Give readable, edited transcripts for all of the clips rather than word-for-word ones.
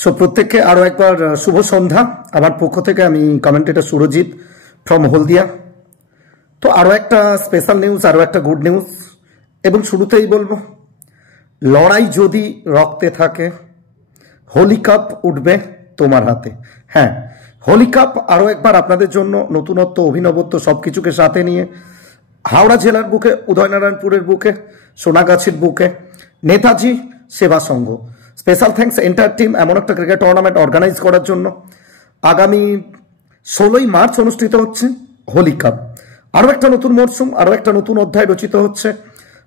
So প্রত্যেককে আরো একবার শুভ সন্ধ্যা। আমার পক্ষ থেকে আমি কমেন্টেটর সুরজিৎ ফ্রম হলদিয়া। তো আরো একটা স্পেশাল নিউজ, আরো একটা গুড নিউজ, এবং শুরুতেই বলবো, লড়াই যদি রক্তে থাকে হোলি কাপ উঠবে তোমার হাতে। হ্যাঁ, হোলি কাপ আরো একবার আপনাদের জন্য নতুনত্ব, অভিনবত্ব সবকিছুকে সাথে নিয়ে হাওড়া জেলার বুকে, উদয়নারায়ণপুরের বুকে, সোনাগাছির বুকে নেতাজি সেবা সংঘ, স্পেশাল থ্যাঙ্কস এন্টায়ার টিম এমন একটা ক্রিকেট টুর্নামেন্ট অর্গানাইজ করার জন্য। আগামী 16ই মার্চ অনুষ্ঠিত হচ্ছে হোলি কাপ। আরও একটা নতুন মরশুম, আরও একটা নতুন অধ্যায় রচিত হচ্ছে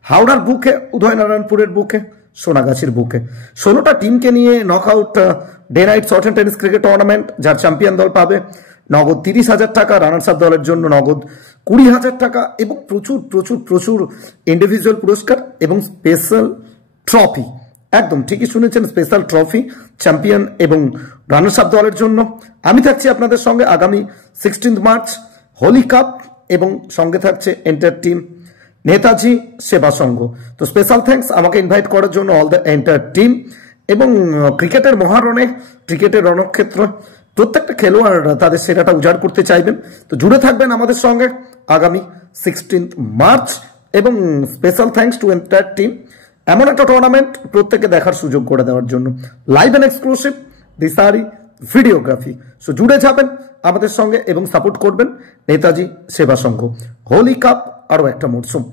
হাওড়ার বুকে, উদয়নারায়ণপুরের বুকে, সোনাগাছির বুকে। 16টা টিমকে নিয়ে knock out day night short and tennis cricket tournament, যার চ্যাম্পিয়ন দল পাবে নগদ 30,000 টাকা, রানার্স আপ দলের জন্য নগদ 20,000 টাকা, এবং প্রচুর প্রচুর প্রচুর ইন্ডিভিজুয়াল পুরস্কার এবং স্পেশাল ট্রফি। একদম ঠিকই শুনেছেন, স্পেশাল ট্রফি চ্যাম্পিয়ন এবং রানার্স আপ দলের জন্য। আমি থাকছি আপনাদের সঙ্গে আগামী 16 মার্চ হোলি কাপ, এবং সঙ্গে থাকছে এন্টায়ার টিম নেতাজি সেবা সংঘ। তো স্পেশাল থ্যাঙ্কস আমাকে ইনভাইট করার জন্য অল দ্য এন্টায়ার টিম। এবং ক্রিকেটের মহারণে, ক্রিকেটের রণক্ষেত্র প্রত্যেকটা খেলোয়াড় তাদের সেরাটা উজাড় করতে চাইবেন। তো জুড়ে থাকবেন আমাদের সঙ্গে আগামী 16 মার্চ। এবং special thanks to entire team, এমন একটা টুর্নামেন্ট প্রত্যেকে দেখার সুযোগ করে দেওয়ার জন্য। Live and exclusive Dishari videography. So জুড়ে যাবেন আমাদের সঙ্গে এবং সাপোর্ট করবেন নেতাজি সেবা সংঘ। হোলি কাপ আরও একটা মরশুম।